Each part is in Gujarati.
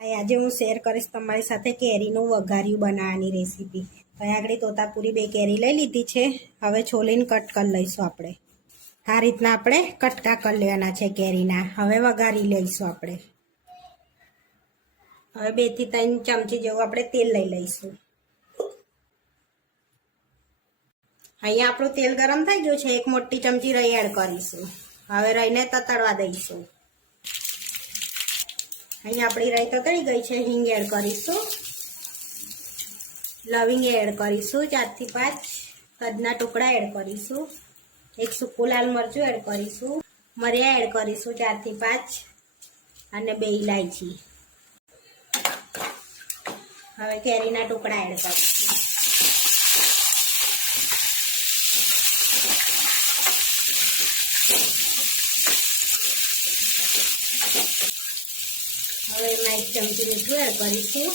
આજે હું શેર કરીશ તમારી સાથે કેરીનું વઘાર્યું બનાવવાની રેસીપી તો આગળ તોતાપુરી બે કેરી લઈ લીધી છે. હવે છોલીને કટ કરી લઈશું આપણે. આ રીતના આપણે કટકા કરી લેવાના છે કેરીના. હવે વઘારી લઈશું આપણે. હવે બેથી ત્રણ ચમચી જેવું આપણે તેલ લઈ લઈશું. અહીંયા આપણું તેલ ગરમ થઈ ગયું છે. એક મોટી ચમચી રહી કરીશું. હવે રહીને તતડવા દઈશું. અહીંયા આપણી રાઈ તતળી ગઈ છે? હિંગ એડ કરીશું. લવિંગ એડ કરીશું, ચારથી પાંચ. કદના ટુકડા એડ કરીશું. એક સૂકું લાલ મરચું એડ કરીશું. મરિયા એડ કરીશું ચારથી પાંચ. અને બે ઇલાયચી હવે કેરીના ટુકડા એડ કરીશું. હવે એમાં એક ચમચી મીઠું એડ કરીશું.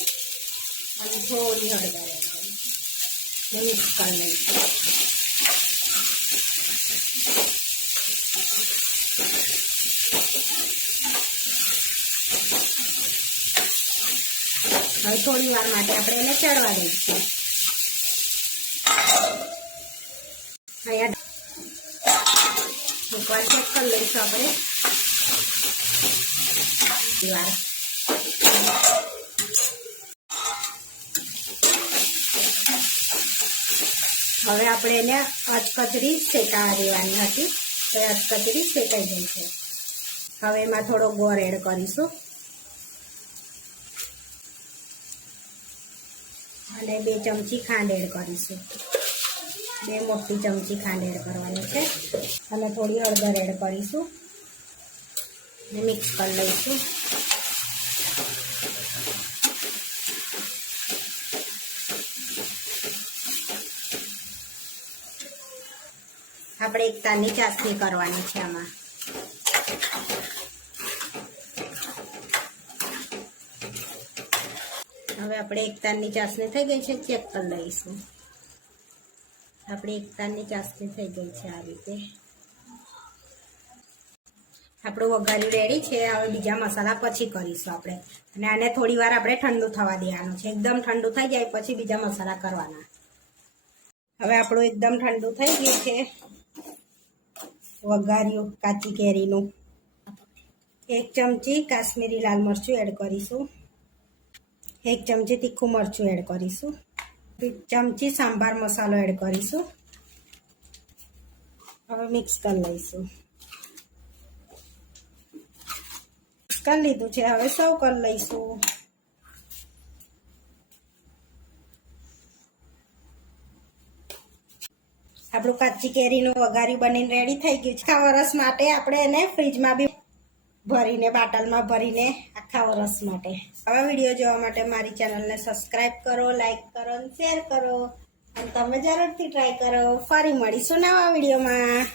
અને થોડી હળદર એડ કરીશું મિક્સ કરી લઈશું હવે થોડી વાર માટે આપણે એને ચડવા દઈશું. એકવાર ચેક કરી લઈશું આપણે. વાર હવે આપણે એને અચકચરી શેકાવા દેવાની હતી. તો એ અચકચરી શેકાઈ ગઈ છે. હવે એમાં થોડો ગોળ એડ કરીશું. અને બે ચમચી ખાંડ એડ કરીશું. બે મોટી ચમચી ખાંડ એડ કરવાની છે. અને થોડી હળદર એડ કરીશું. અને મિક્સ કરી લઈશું. આપણે એક તારની ચાસણી કરવાની છે આમાં. હવે આપણે એક તારની ચાસણી થઈ ગઈ છે, ચેક કરી લઈશું. આપણે એક તારની ચાસણી થઈ ગઈ છે આ રીતે. આપણું વઘાર્યું રેડી છે, હવે બીજા મસાલા પછી કરીશું આપણે. અને આને થોડી વાર આપણે ઠંડુ થવા દેવાનું છે. એકદમ ઠંડુ થઈ જાય પછી બીજા મસાલા કરવાના. હવે આપણું એકદમ ઠંડુ થઈ ગયું છે. વઘાર્યું, કાચી કેરીનું. એક ચમચી કાશ્મીરી લાલ મરચું એડ કરીશું. એક ચમચી તીખું મરચું એડ કરીશું. ચમચી સાંભાર મસાલો એડ કરીશું. હવે મિક્સ કરી લઈશું. કરી લીધું છે, હવે સર્વ કરી લઈશું. આપણું કાચી કેરીનું વઘારી બનીને રેડી થઈ ગયું છે. આખા વરસ માટે આપણે એને ફ્રીજમાં બી ભરીને, બાટલમાં ભરીને આખા વરસ માટે. આવા વીડિયો જોવા માટે મારી ચેનલને સબસ્ક્રાઈબ કરો લાઈક કરો અને શેર કરો. અને તમે જરૂરથી ટ્રાય કરો. ફરી મળીશું નવા વિડીયોમાં.